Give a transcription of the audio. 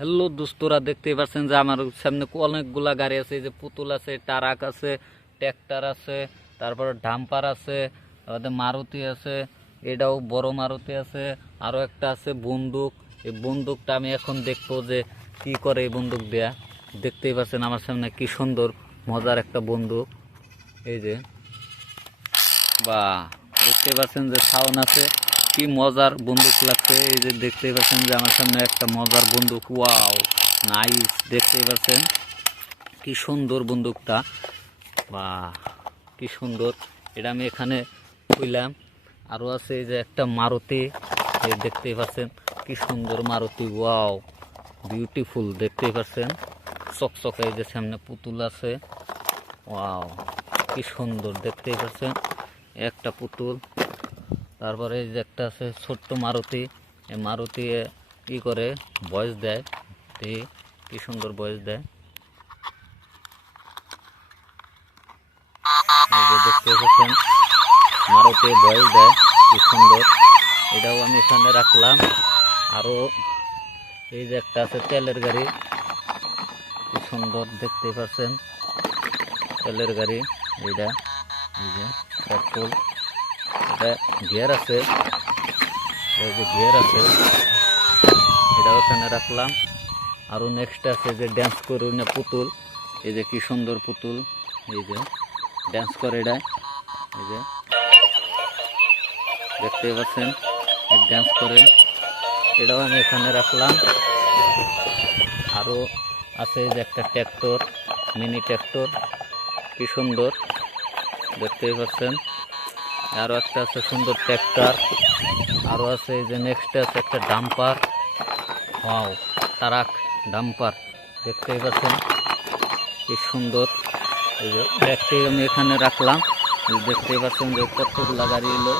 Hello দোস্তরা, দেখতেই পাচ্ছেন যে আমার সামনে অনেকগুলা গাড়ি আছে। এই যে পুতুল আছে, ট্রাক আছে, ট্র্যাক্টর আছে, তারপর ডাম্পার আছে, আমাদের মারুতি আছে, এটাও বড় মারুতি আছে, আরও একটা আছে বন্দুক। এই বন্দুকটা আমি এখন দেখবো যে কি করে এই বন্দুক দেয়া। দেখতেই পাচ্ছেন আমার সামনে কি সুন্দর মজার একটা বন্দুক। এই যে বা দেখতেই পাচ্ছেন যে সাউন্ড আছে, কি মজার বন্দুক লাগছে। এই যে দেখতেই পাচ্ছেন যে আমার সামনে একটা মজার বন্দুক। Wow, nice. দেখতেই পাচ্ছেন কি সুন্দর বন্দুকটা, বা কি সুন্দর। এটা আমি এখানে কইলাম। আরও আছে এই যে একটা মারুতি, এই দেখতেই পাচ্ছেন কি সুন্দর মারুতি। Wow, beautiful. দেখতেই পাচ্ছেন চকচকে। এই যে সামনে পুতুল আছে। ওয়াও, কি সুন্দর। দেখতেই পাচ্ছেন একটা পুতুল। তারপরে এই যে একটা আছে ছোট্ট মারুতি। এই মারুতি ই করে ভয়েস দেয়, দেখি কি সুন্দর ভয়েস দেয়। এই যে দেখতে পাচ্ছেন মারুতি ভয়েস দেয়, কি সুন্দর। এটাও আমি এখানে রাখলাম। আরও এই যে একটা আছে তেলের গাড়ি, কি সুন্দর। দেখতে পাচ্ছেন তেলের গাড়ি। এইটা এই যে পেট্রোল, এটা গিয়ার আছে, এই যে গিয়ার আছে, এটাও এখানে রাখলাম। আরও নেক্সট আছে যে ড্যান্স করে না পুতুল। এই যে কি সুন্দর পুতুল, এই যে ড্যান্স করে এটা। এই যে দেখতে পাচ্ছেন ড্যান্স করে, এটাও আমি এখানে রাখলাম। আরও আছে যে একটা ট্র্যাক্টর, মিনি ট্র্যাক্টর, কি সুন্দর। দেখতেই পাচ্ছেন আরও একটা আছে সুন্দর ট্র্যাক্টর। আরও আছে এই যে নেক্সট আছে একটা ডাম্পার। Wow, truck, dumper. দেখতেই পাচ্ছেন কি সুন্দর। এই যে ব্যাগটি আমি এখানে রাখলাম। দেখতেই পাচ্ছেন যে কতগুলা গাড়ি এলো।